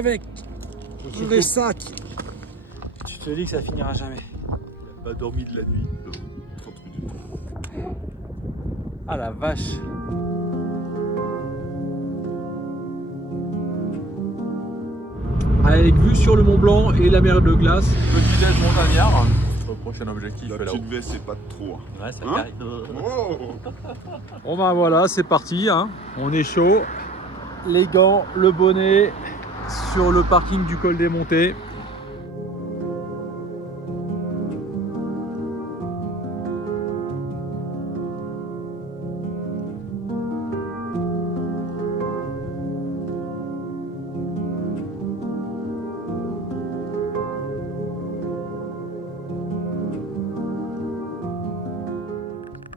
avec les sacs. Tu te dis que ça finira jamais. Il n'a pas dormi de la nuit. Ah la vache. Avec vue sur le Mont Blanc et la mer de glace. Petit déj montagnard. Au prochain objectif La là-haut. petite veste, c'est pas de trop. Ouais, ça Hein carré. Oh. Bon ben voilà, c'est parti, hein. On est chaud. Les gants, le bonnet sur le parking du col des Montées.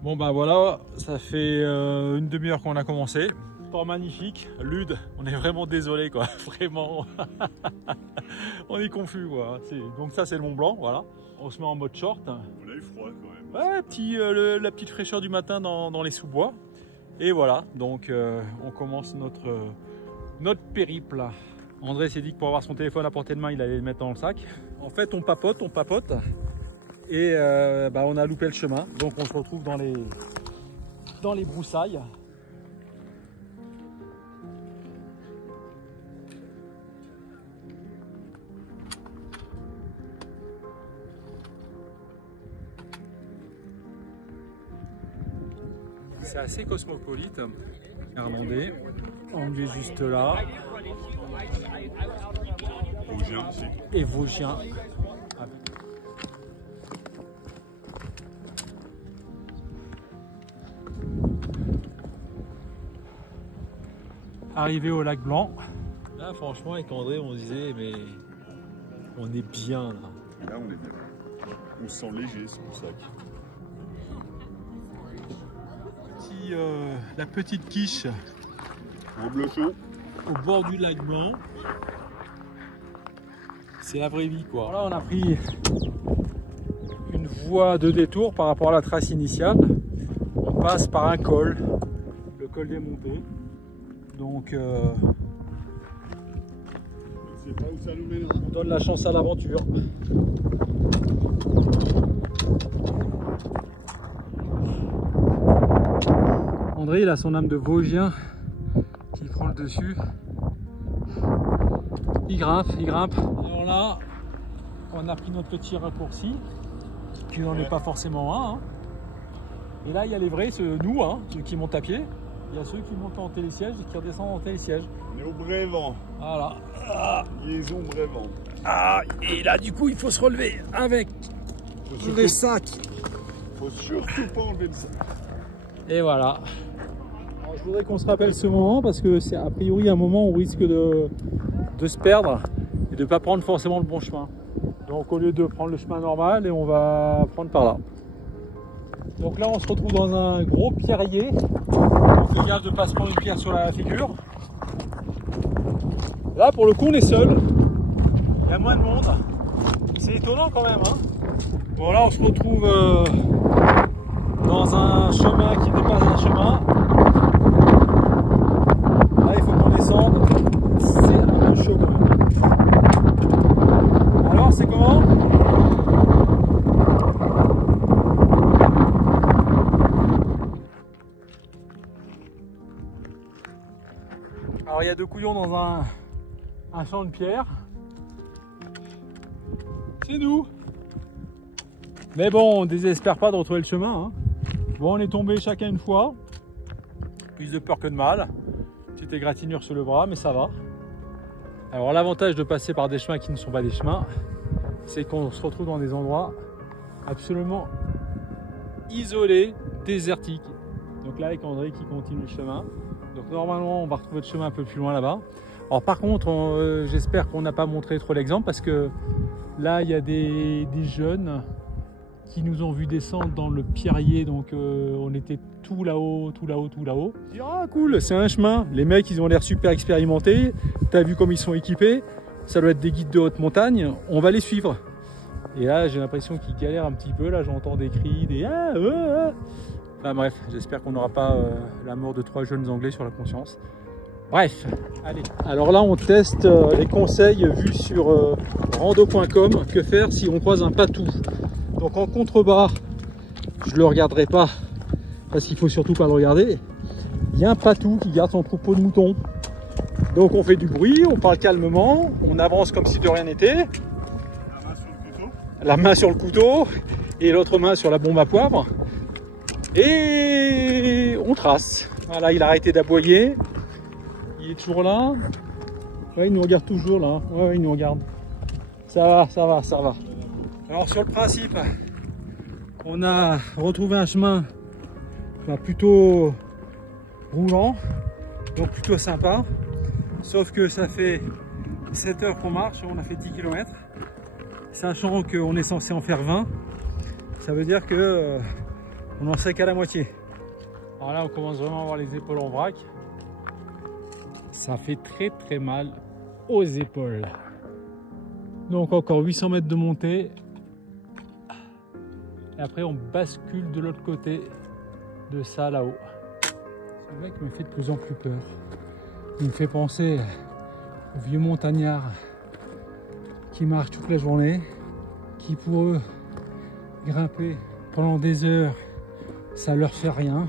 Bon ben voilà, ça fait une demi-heure qu'on a commencé. Temps magnifique, Lude, on est vraiment désolé quoi, vraiment. On est confus quoi. Donc ça c'est le Mont Blanc, voilà. On se met en mode short. On a eu froid quand même. Ouais, la petite fraîcheur du matin dans les sous-bois. Et voilà, donc on commence notre périple. André s'est dit que pour avoir son téléphone à portée de main, il allait le mettre dans le sac. En fait on papote. Et on a loupé le chemin, donc on se retrouve dans les broussailles. C'est assez cosmopolite. Regardez, on est juste là. Vosgien aussi. Et Vosgien. Arrivé au lac Blanc. Là franchement avec André on se disait mais on est bien là. Et là on est bien. On se sent léger sur le sac. La petite quiche Un bleu chaud. au bord du lac Blanc. C'est la vraie vie quoi. Là on a pris une voie de détour par rapport à la trace initiale. On passe par un col, le col des Montées. Donc Je sais pas où ça nous mènera. on donne la chance à l'aventure. André il a son âme de Vosgien qui prend le dessus. Il grimpe. Alors là, on a pris notre petit raccourci, qui n'en est pas forcément un. Hein. Et là, il y a les vrais, ceux qui montent à pied. Il y a ceux qui montent en télésiège et qui redescendent en télésiège. On est au Brévent. Voilà. Liaison Brévent. Et là, du coup, il faut se relever avec les sacs. Faut surtout pas enlever le sac. Et voilà. Alors, je voudrais qu'on se rappelle ce moment parce que c'est a priori un moment où on risque de se perdre et de ne pas prendre forcément le bon chemin. Donc au lieu de prendre le chemin normal, et on va prendre par là. Donc là on se retrouve dans un gros pierrier. On fait gaffe de ne pas se prendre une pierre sur la figure. Là pour le coup on est seul. Il y a moins de monde. C'est étonnant quand même. Hein. Bon là on se retrouve dans un chemin qui n'est pas un chemin. Là il faut qu'on descende. C'est un peu chaud quand même. Alors c'est comment? Alors il y a deux couillons dans un champ de pierre. C'est nous. Mais bon, on désespère pas de retrouver le chemin. Hein. Bon, on est tombé chacun une fois. Plus de peur que de mal. Petite égratignure sur le bras, mais ça va. Alors l'avantage de passer par des chemins qui ne sont pas des chemins, c'est qu'on se retrouve dans des endroits absolument isolés, désertiques. Donc là avec André qui continue le chemin. Donc normalement on va retrouver le chemin un peu plus loin là-bas. Alors par contre j'espère qu'on n'a pas montré trop l'exemple parce que là il y a des jeunes qui nous ont vu descendre dans le pierrier. Donc on était tout là-haut. Ah cool, c'est un chemin. Les mecs ils ont l'air super expérimentés. T'as vu comme ils sont équipés. Ça doit être des guides de haute montagne. On va les suivre. Et là j'ai l'impression qu'ils galèrent un petit peu. Là j'entends des cris, des Enfin bref, j'espère qu'on n'aura pas la mort de 3 jeunes anglais sur la conscience. Bref, allez. Alors là, on teste les conseils vus sur rando.com. Que faire si on croise un patou? Donc en contrebas, je le regarderai pas parce qu'il faut surtout pas le regarder. Il y a un patou qui garde son troupeau de moutons. Donc on fait du bruit, on parle calmement, on avance comme si de rien n'était. La main sur le couteau. La main sur le couteau et l'autre main sur la bombe à poivre. Et on trace. Voilà, il a arrêté d'aboyer. Il est toujours là. Ouais, il nous regarde toujours là. Ouais, il nous regarde. Ça va, ça va, ça va. Alors sur le principe, on a retrouvé un chemin plutôt roulant, donc plutôt sympa. Sauf que ça fait 7 heures qu'on marche, on a fait 10 km. Sachant qu'on est censé en faire 20, ça veut dire que on n'en sait qu'à la moitié. Alors là, on commence vraiment à avoir les épaules en vrac. Ça fait très mal aux épaules. Donc encore 800 mètres de montée. Et après, on bascule de l'autre côté de ça là-haut. Ce mec me fait de plus en plus peur. Il me fait penser aux vieux montagnards qui marchent toute la journée, qui pour eux, grimper pendant des heures, ça leur fait rien.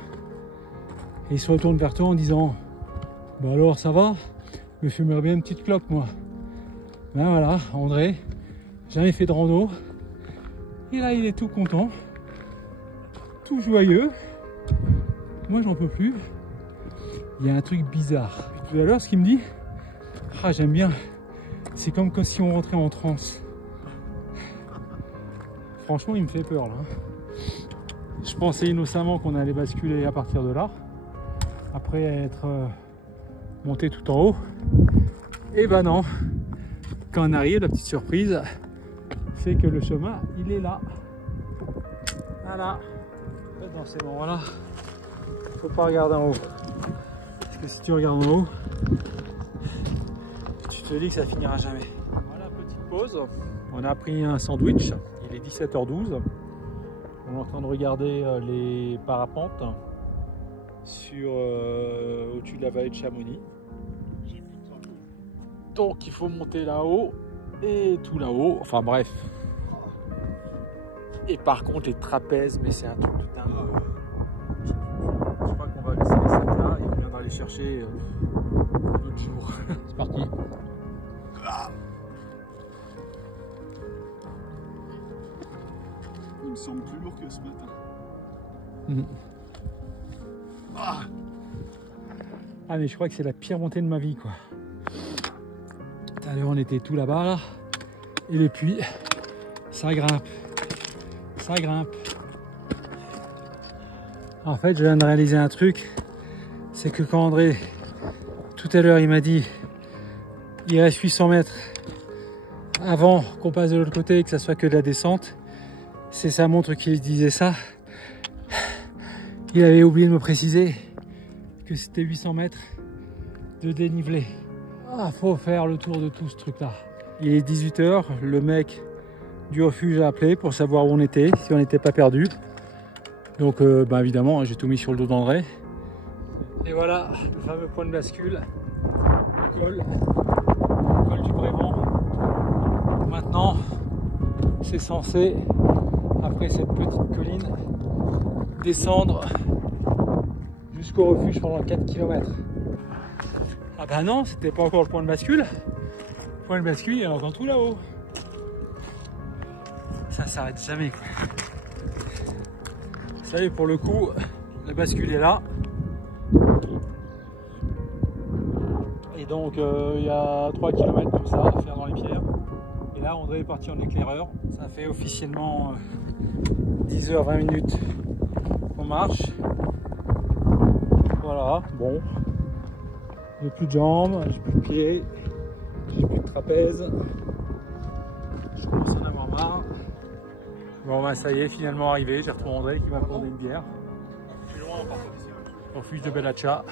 Et ils se retournent vers toi en disant: bah alors ça va, je me fumerais bien une petite clope moi. Ben voilà, André, jamais fait de rando. Et là il est tout content, tout joyeux. Moi j'en peux plus. Il y a un truc bizarre. Et tout à l'heure ce qu'il me dit, ah j'aime bien, c'est comme si on rentrait en transe. Franchement il me fait peur là. Je pensais innocemment qu'on allait basculer à partir de là, après être monté tout en haut. Et ben non, quand on arrive, la petite surprise, c'est que le chemin, il est là. Voilà. En fait, dans ces moments-là, il ne faut pas regarder en haut. Parce que si tu regardes en haut, tu te dis que ça finira jamais. Voilà, petite pause. On a pris un sandwich. Il est 17h12. On est en train de regarder les parapentes sur au-dessus de la vallée de Chamonix. Donc il faut monter là-haut et tout là-haut. Enfin bref. Et par contre les trapèzes, mais c'est un truc de dingue. Je crois qu'on va laisser les sacs là et on viendra les chercher l'autre jour. C'est parti. Il me semble plus lourd que ce matin. Ah mais je crois que c'est la pire montée de ma vie quoi. Tout à l'heure on était tout là-bas là. Et le puits, ça grimpe. Ça grimpe. En fait je viens de réaliser un truc. C'est que quand André, tout à l'heure il m'a dit il reste 800 mètres avant qu'on passe de l'autre côté et que ça soit que de la descente. C'est sa montre qui disait ça. Il avait oublié de me préciser que c'était 800 mètres de dénivelé. Ah, faut faire le tour de tout ce truc là. Il est 18 h, le mec du refuge a appelé pour savoir où on était, si on n'était pas perdu. Donc bah évidemment j'ai tout mis sur le dos d'André. Et voilà le fameux point de bascule, le col du Brévent. Maintenant c'est censé, après cette petite colline, descendre jusqu'au refuge pendant 4 km. Ah bah non, c'était pas encore le point de bascule. Le point de bascule, il est encore tout là-haut. Ça s'arrête jamais quoi. Ça y est, pour le coup, la bascule est là. Et donc il y a 3 km comme ça à faire dans les pierres. Et là André est parti en éclaireur. Ça fait officiellement 10 h 20 minutes qu'on marche. Voilà, bon. J'ai plus de jambes, j'ai plus de pieds, j'ai plus de trapèze. Je commence à en avoir marre. Bon bah ça y est, finalement arrivé, j'ai retrouvé André qui m'a commandé une bière. Plus loin on part au refuge de Bellaccia.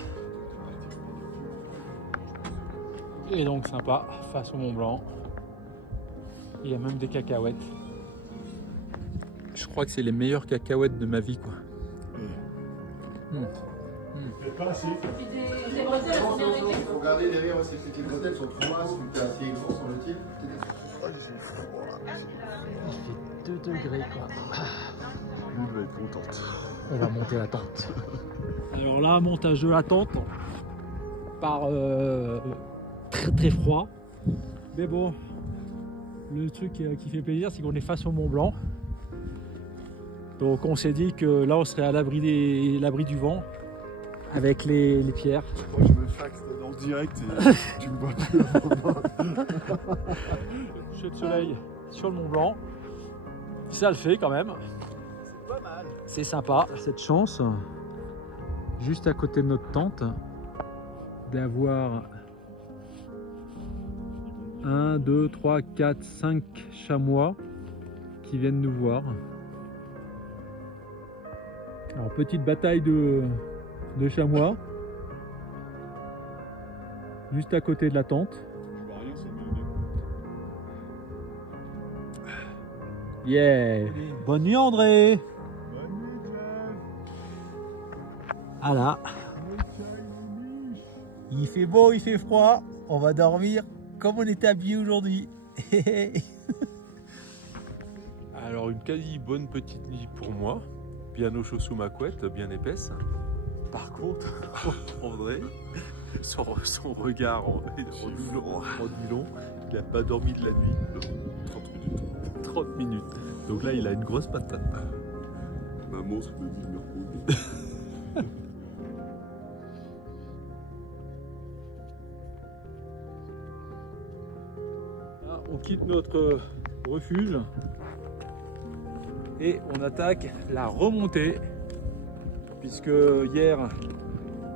Et donc sympa, face au Mont Blanc. Il y a même des cacahuètes. Je crois que c'est les meilleures cacahuètes de ma vie quoi. Pas assez. Puis des bretelles, elles sont bien réglées. Il faut regarder derrière, c'est que les bretelles sont trop basses, vu que t'es assez grand, semble-t-il. Il fait 2 degrés quoi. Lui va être contente. On va monter la tente. Alors là, montage de la tente par très froid. Mais bon, le truc qui fait plaisir, c'est qu'on est face au Mont Blanc. Donc on s'est dit que là, on serait à l'abri du vent avec les pierres. Moi je me faxe en direct et tu me vois plus à moment. Coucher de soleil sur le Mont Blanc. Ça le fait quand même. C'est pas mal. C'est sympa. Cette chance, juste à côté de notre tente, d'avoir 1, 2, 3, 4, 5 chamois qui viennent nous voir. Alors petite bataille de chamois juste à côté de la tente. Je vois rien, ça me met. Yeah. Bonne nuit André. Bonne nuit, Jeff. Voilà. Il fait beau, il fait froid. On va dormir comme on était habillé aujourd'hui. Alors une quasi bonne petite nuit pour moi, bien au chaud sous ma couette, bien épaisse. Par contre, André, son regard en nylon, il n'a pas dormi de la nuit. 30 minutes. Donc là il a une grosse patate. Ma monstre me dit de me reposer. On quitte notre refuge et on attaque la remontée, puisque hier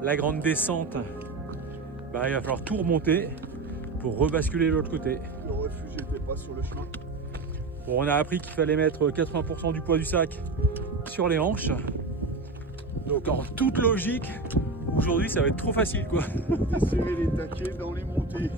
la grande descente, il va falloir tout remonter pour rebasculer de l'autre côté. Le refuge n'était pas sur le chemin. Bon, on a appris qu'il fallait mettre 80% du poids du sac sur les hanches, donc en toute logique aujourd'hui ça va être trop facile quoi. Desserrer les taquets dans les montées.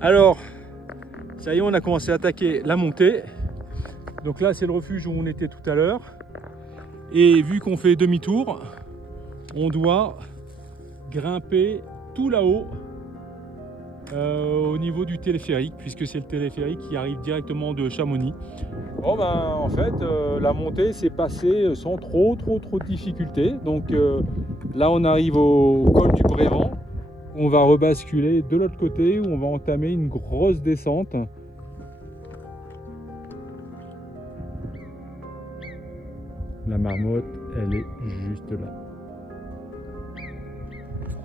Alors, ça y est, on a commencé à attaquer la montée. Donc là, c'est le refuge où on était tout à l'heure. Et vu qu'on fait demi-tour, on doit grimper tout là-haut au niveau du téléphérique, puisque c'est le téléphérique qui arrive directement de Chamonix. Bon ben, en fait, la montée s'est passée sans trop de difficultés. Donc là, on arrive au col du Brévent. On va rebasculer de l'autre côté où on va entamer une grosse descente. La marmotte, elle est juste là.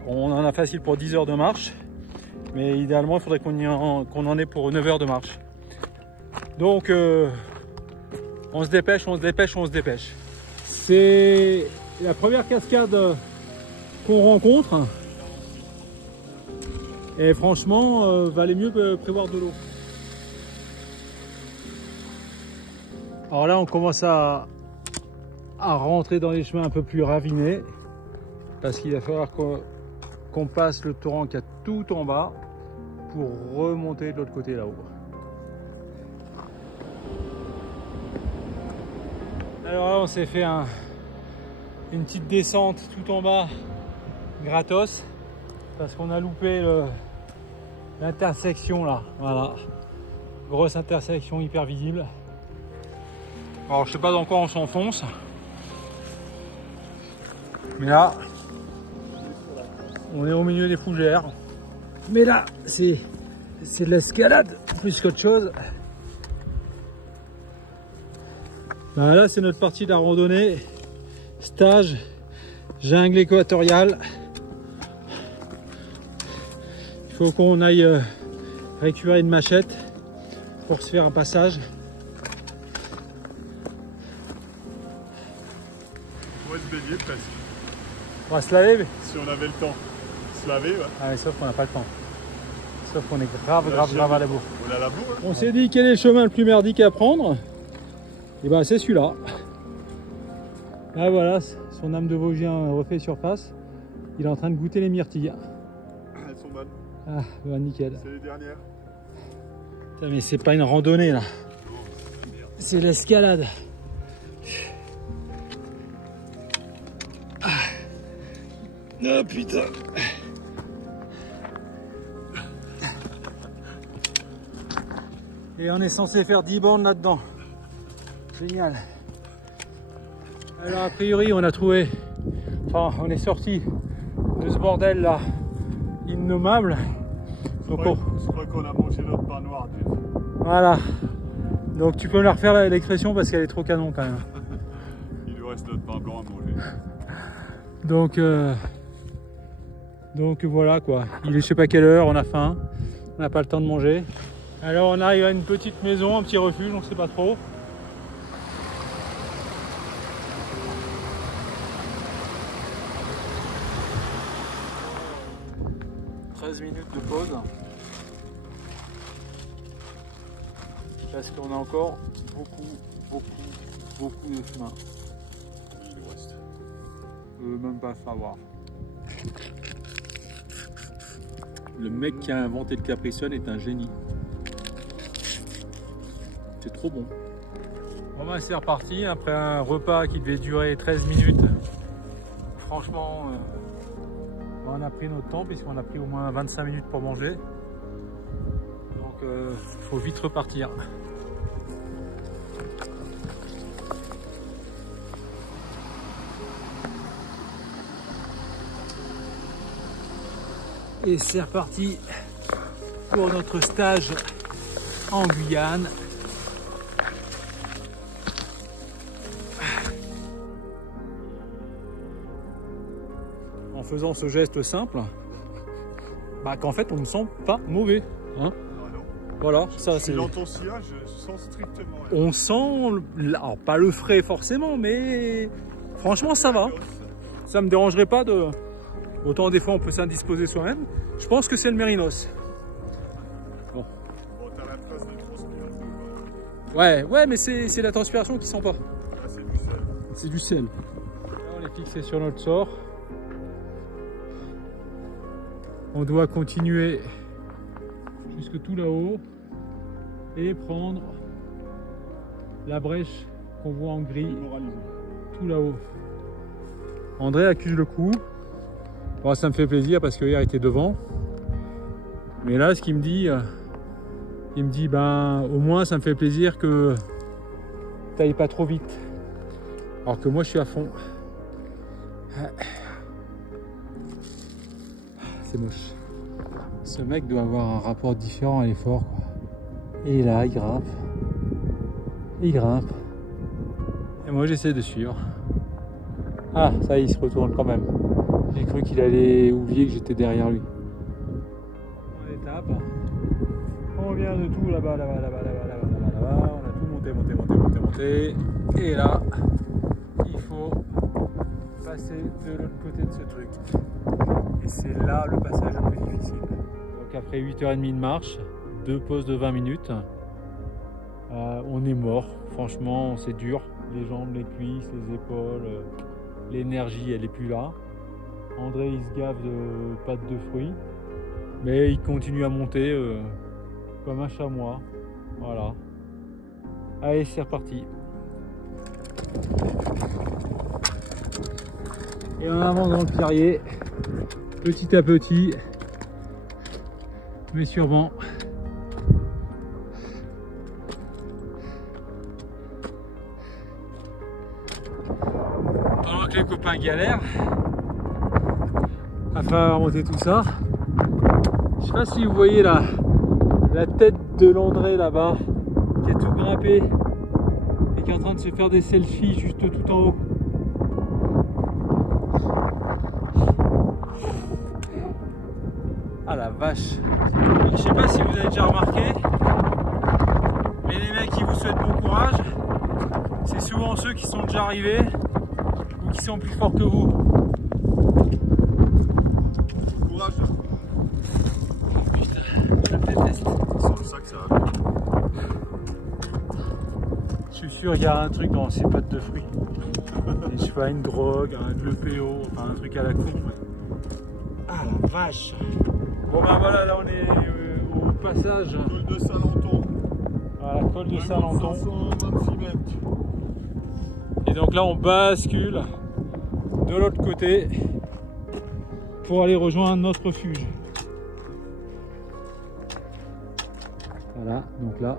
On en a facile pour 10 heures de marche, mais idéalement il faudrait qu'on en ait pour 9 heures de marche. Donc on se dépêche. C'est la première cascade qu'on rencontre. Et franchement, valait mieux prévoir de l'eau. Alors là, on commence à rentrer dans les chemins un peu plus ravinés, parce qu'il va falloir qu'on passe le torrent qu'il y a tout en bas pour remonter de l'autre côté là-haut. Alors là, on s'est fait une petite descente tout en bas, gratos, parce qu'on a loupé l'intersection là, voilà, grosse intersection hyper visible. Alors je sais pas dans quoi on s'enfonce, mais là on est au milieu des fougères, mais là c'est de l'escalade plus qu'autre chose. Ben là c'est notre partie de la randonnée stage jungle équatoriale. Il faut qu'on aille récupérer une machette pour se faire un passage. On va se baigner presque. On va se laver. Si on avait le temps. Se laver, ouais. Ah, mais sauf qu'on n'a pas le temps. Sauf qu'on est grave à la bourre. On est à la bourre. Hein. On s'est dit quel est le chemin le plus merdique à prendre. Et ben c'est celui-là. Là voilà, son âme de Vosgien refait surface. Il est en train de goûter les myrtilles. Elles sont bonnes. Ah bah nickel. C'est les dernières. Putain, mais c'est pas une randonnée là. C'est l'escalade. Oh putain. Et on est censé faire 10 bornes là-dedans. Génial. Alors a priori on a trouvé, enfin on est sorti de ce bordel là innommable. Donc Je crois qu'on a mangé notre pain noir. voilà. Donc tu peux me la refaire l'expression parce qu'elle est trop canon quand même. Il nous reste notre pain blanc à manger. Donc voilà quoi. Il est je sais pas quelle heure, on a faim, on n'a pas le temps de manger. Alors on arrive à une petite maison, un petit refuge, on sait pas trop. Minutes de pause parce qu'on a encore beaucoup de chemin. Il nous reste. Même pas savoir. Le mec qui a inventé le Capri Sun est un génie. C'est trop bon. Bon bah c'est reparti après un repas qui devait durer 13 minutes. Franchement on a pris notre temps puisqu'on a pris au moins 25 minutes pour manger. Donc faut vite repartir. Et c'est reparti pour notre stage en Guyane. En faisant ce geste simple, bah qu'en fait on ne sent pas mauvais. Hein, voilà, ça c'est. Dans ton sillage, je sens strictement. On sent, alors pas le frais forcément, mais franchement ça va. Ça me dérangerait pas de. Autant des fois on peut s'indisposer soi-même. Je pense que c'est le mérinos. Bon. Bon, t'as la trace de transpiration. Ouais, mais c'est la transpiration qui sent pas. Là, c'est du sel. C'est du sel. Là, on est fixé sur notre sort. On doit continuer jusque tout là-haut et prendre la brèche qu'on voit en gris tout là-haut. André accuse le coup. Bon, ça me fait plaisir parce que hier il était devant. Mais là, ce qu'il me dit, ben au moins ça me fait plaisir que tu n'ailles pas trop vite. Alors que moi je suis à fond. C'est moche. Ce mec doit avoir un rapport différent à l'effort. Et là, il grimpe. Il grimpe. Et moi, j'essaie de suivre. Ah, ça y est, il se retourne quand même. J'ai cru qu'il allait oublier que j'étais derrière lui. On étape. On vient de tout là-bas, là-bas. On a tout monté. Et là, il faut passer de l'autre côté de ce truc. Et c'est là le passage le plus difficile. Donc après 8h30 de marche, 2 pauses de 20 minutes, on est mort. Franchement, c'est dur. Les jambes, les cuisses, les épaules, l'énergie, elle est plus là. André, il se gave de pâtes de fruits, mais il continue à monter comme un chamois. Voilà. Allez, c'est reparti. Et on avance dans le pierrier, petit à petit, mais sûrement. Pendant que les copains galèrent à faire remonter tout ça, je sais pas si vous voyez la tête de l'André là-bas, qui est tout grimpé et qui est en train de se faire des selfies juste tout en haut. Ah la vache. Je sais pas si vous avez déjà remarqué, mais les mecs qui vous souhaitent bon courage, c'est souvent ceux qui sont déjà arrivés ou qui sont plus forts que vous. Courage. Putain. je déteste. Sans le sac, ça va. Je suis sûr qu'il y a un truc dans ces pâtes de fruits. Et je sais pas, une drogue, un EPO, enfin un truc à la con. Ah la vache. Bon ben voilà, là on est au passage. Col de Saint-Lanton. Voilà, col de Saint-Lanton. 526 mètres. Et donc là on bascule de l'autre côté pour aller rejoindre notre refuge. Voilà, donc là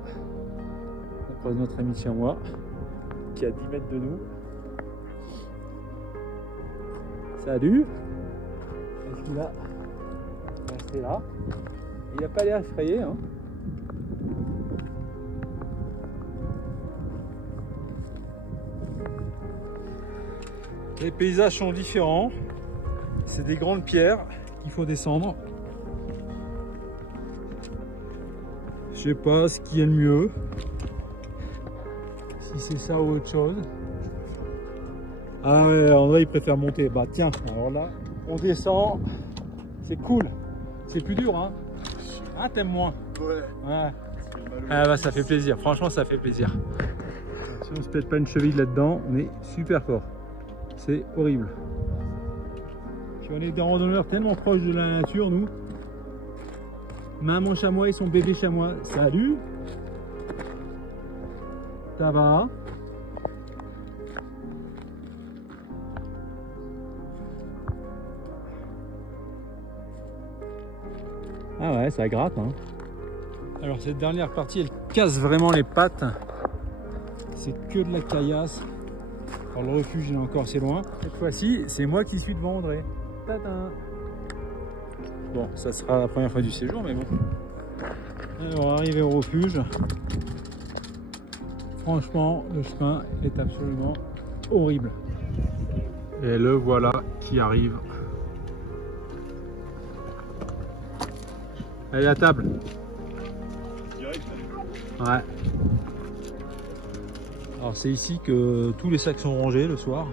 on croise notre ami chamois qui est à 10 mètres de nous. Salut. Est-ce qu'il a resté là? Il n'a pas l'air effrayé, hein. Les paysages sont différents. C'est des grandes pierres qu'il faut descendre. Je sais pas ce qui est le mieux. Si c'est ça ou autre chose. Ah ouais, André il préfère monter. Bah tiens, alors là, on descend. C'est cool. C'est plus dur, hein. Ah, t'aimes moins. Ouais. Ah bah ça fait plaisir. Franchement, ça fait plaisir. Si on se pète pas une cheville là-dedans, on est super fort. C'est horrible. Puis on est des randonneurs tellement proches de la nature, nous. Maman chamois et son bébé chamois. Salut. Ça va? Ah ouais, ça gratte, hein. Alors cette dernière partie, elle casse vraiment les pattes. C'est que de la caillasse. Alors le refuge, il est encore assez loin. Cette fois-ci, c'est moi qui suis devant André. Tadam. Bon, ça sera la première fois du séjour, mais bon. Alors, arrivé au refuge. Franchement, le chemin est absolument horrible. Et le voilà qui arrive. Allez, à table. Ouais. Alors c'est ici que tous les sacs sont rangés le soir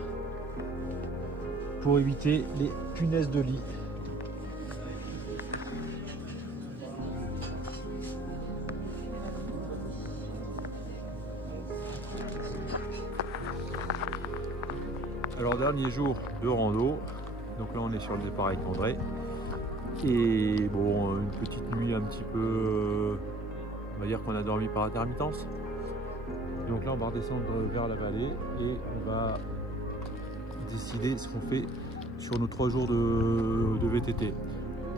pour éviter les punaises de lit. Alors dernier jour de rando, donc là on est sur le départ avec André. Et bon, une petite nuit un petit peu, on va dire qu'on a dormi par intermittence. Donc là on va redescendre vers la vallée et on va décider ce qu'on fait sur nos 3 jours de VTT.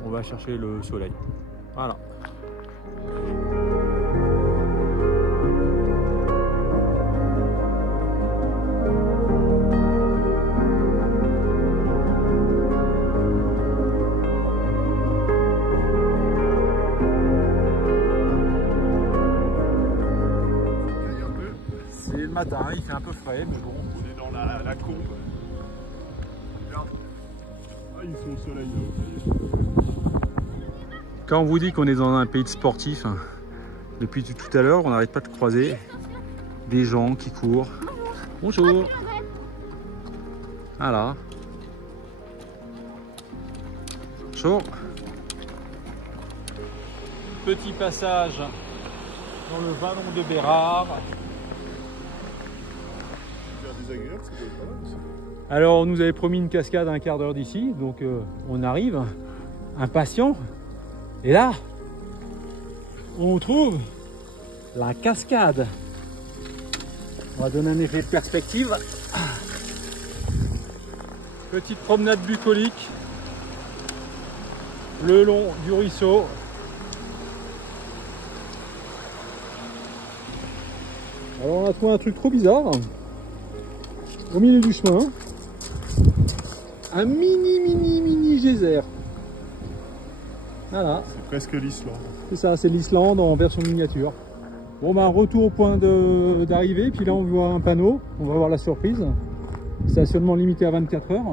On va chercher le soleil. Voilà. Matin, il fait un peu frais, mais bon. On est dans la combe. Regarde. Ah, ils sont au soleil là. Quand on vous dit qu'on est dans un pays de sportifs, depuis tout à l'heure, on n'arrête pas de croiser des gens qui courent. Bonjour. Voilà. Bonjour. Petit passage dans le vallon de Bérard. Alors on nous avait promis une cascade à un quart d'heure d'ici, donc on arrive, impatient, et là, on trouve la cascade. On va donner un effet de perspective. Petite promenade bucolique, le long du ruisseau. Alors on a trouvé un truc trop bizarre. Au milieu du chemin, un mini geyser. Voilà. C'est presque l'Islande. C'est ça, c'est l'Islande en version miniature. Bon ben retour au point d'arrivée, puis là on voit un panneau, on va voir la surprise. Stationnement limité à 24 heures.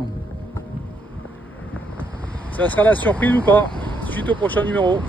Ça sera la surprise ou pas? Suite au prochain numéro.